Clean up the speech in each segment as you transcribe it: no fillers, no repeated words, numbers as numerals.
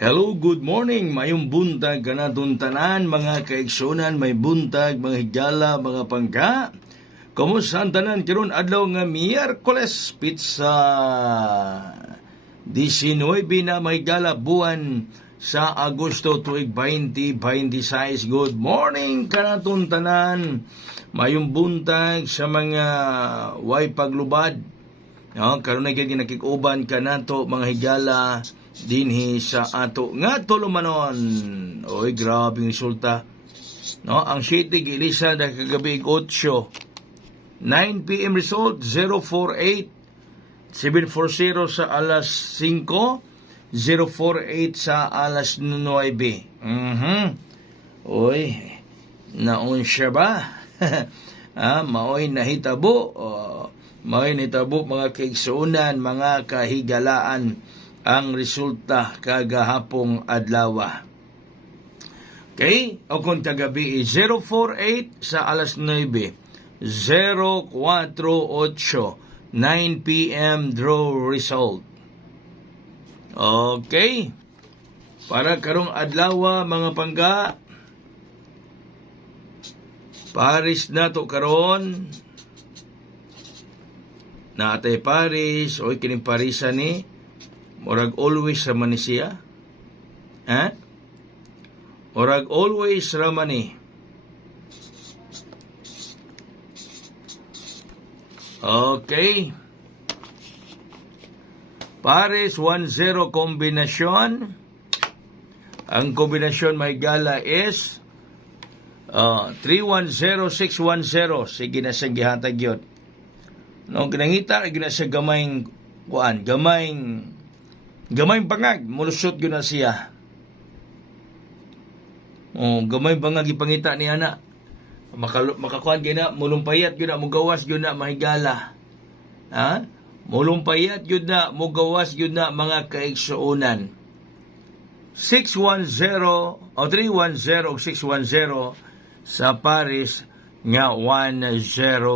Hello, good morning. Mayong buntag kanatong tanan, mga kaigsunan, may buntag, mga higala, mga pangka. Kumusta ang tanan karon adlaw nga Miyerkules, pizza 19 na may higala buwan sa Agosto tuig 2026. Good morning kanatong tanan. Mayong buntag sa mga way paglubad. Karon na gyud nakik-uban kanato mga higala dinhi sa ato nga tulumanon. Oy, grabe ang resulta. Ang City gilisa na kagabi 8. 9 p.m. result 048. 740 sa alas 5. 048 sa alas 9. Oy, naon siya ba? Maoy nahitabo. Maoy nahitabo mga kaigsunan, mga kahigalaan ang resulta kagahapong adlaw. Okay? O kung kagabi 048 sa alas 9, 048, 9 p.m. draw result. Okay? Para karong adlaw mga pangga, Paris na to karon. Natay Paris, oy kining Parisan ni murag always raman ni siya. Murag always raman ni. Okay. Paris 1-0 kombinasyon. Ang kombinasyon may gala is 3-1-0, 6-1-0. Sige na sa gihatag yun. Ginangita, ginasa gamayng kuan, gamayng bangag, mulusot yun na siya. Gamayng bangag ipangita ni ana. Makakuan gina, mulumpayat yun na, mugawas yun na, mahigala. Mulumpayat yun na, mugawas yun na, mga kaigsuunan. 6-1-0, o 3-1-0, 6-1-0 sa Paris nga 1-0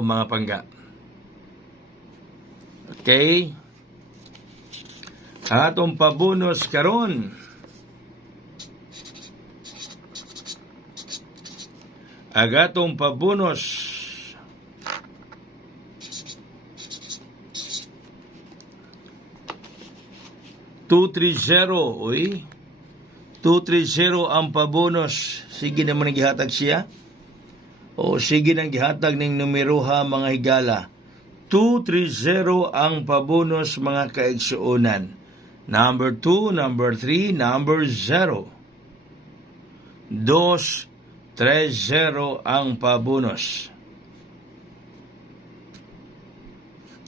mga pangga. Okay? Atong pabonus karon. Agatong pabonus. $230. Uy. 230 ang pabonus. Sige naman ang gihatag siya. O sige nang gihatag ng numero ha mga higala. 230 ang pabonus mga kaigsuunan. Number 2, number 3, number 0. 230 ang pabonus.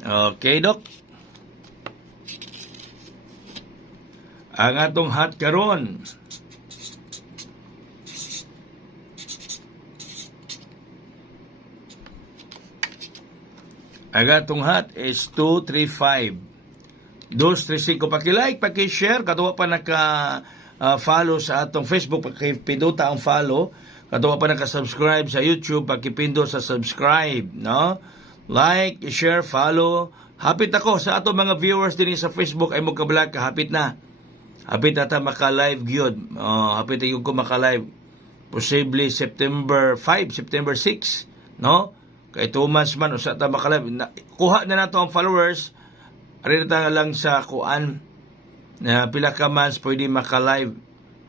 Okay, Dok. Ang atong hat karon. Ang atong hat is 235. 235. Paki-like, paki-share. Katuwa pa naka-follow sa atong Facebook. Pakipinduta ang follow. Katuwa pa naka-subscribe sa YouTube. Pakipindo sa subscribe. No? Like, share, follow. Hapit ako sa atong mga viewers din sa Facebook. Ay mo ka-vlog. Hapit na. Hapit ata maka-live gyud. Hapit yung ko maka-live. Possibly September 5, September 6. No? Kay 2 months man usa ta maka-live. Kuha na nato ang followers. Ari na lang sa kuan na pila ka months pwede maka-live.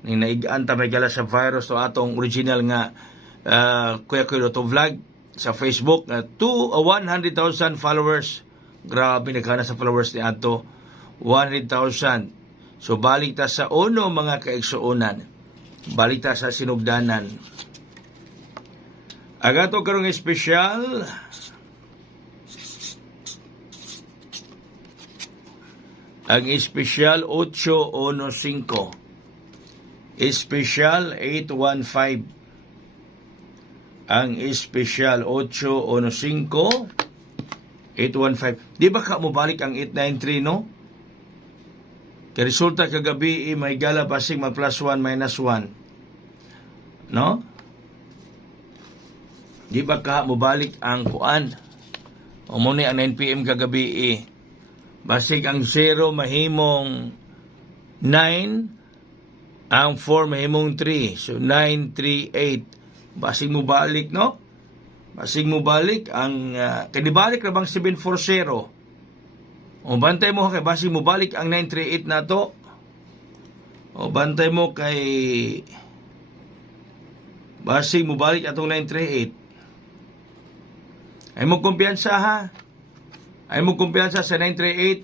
Ning naigaan ta may gala sa virus to atong original nga Kuya to vlog sa Facebook. 100,000 followers. Grabe naghana sa followers ni ato. 100,000. So balik ta sa uno mga kaigsuunan. Balik ta sa sinugdanan. Agato karong espesyal. Ang espesyal 815. Espesyal 815. Ang espesyal 815. 815. Di ba ka mo balik ang 893 no? Kaya resulta kagabi may gala pasig ma plus 1 minus 1. No? Di ba ka mubalik ang kuan? O muna ang 9 p.m. kagabi Basig ang 0 mahimong 9 Ang 4 mahimong 3. So 938. Basig mo balik, no? Basig mo balik ang kanibalik na bang 740. O bantay mo kay basig mo balik ang 938 na to. O bantay mo kay basig mo balik atong 938. Ay mo kumpiyansa ha. Ay mo kumpiyansa sa 938.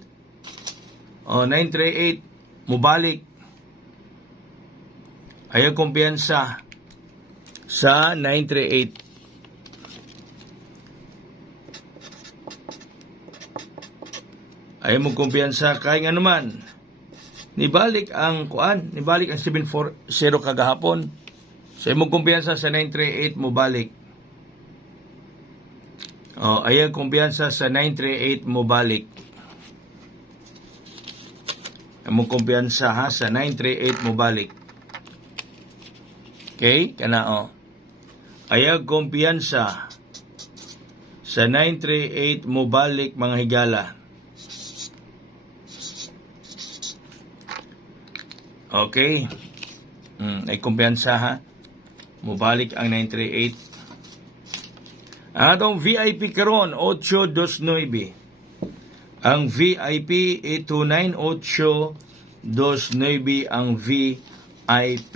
O 938 mo balik. Ay kumpiyansa sa 938. Ay mo kumpiyansa kay nga naman. Nibalik ang 740 kagahapon. Sa imong kumpiyansa sa 938 mo balik. Ayaw kumpiyansa sa 938 mo balik. Imong kumpiyansa ha sa 938 mo balik. Okay? Kana Ayaw kumpiyansa sa 938 mo balik mga higala. Okay? Ay kumpiyansa ha. Mubalik ang 938. Ang atong VIP karon 829. Ang VIP 829 ang VIP.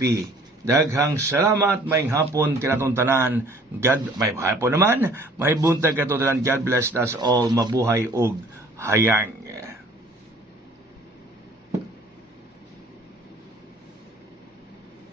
Daghang salamat maayong hapon kinatong tanan. May hapon naman, may buntag katong tanan. God bless us all. Mabuhay og hayang.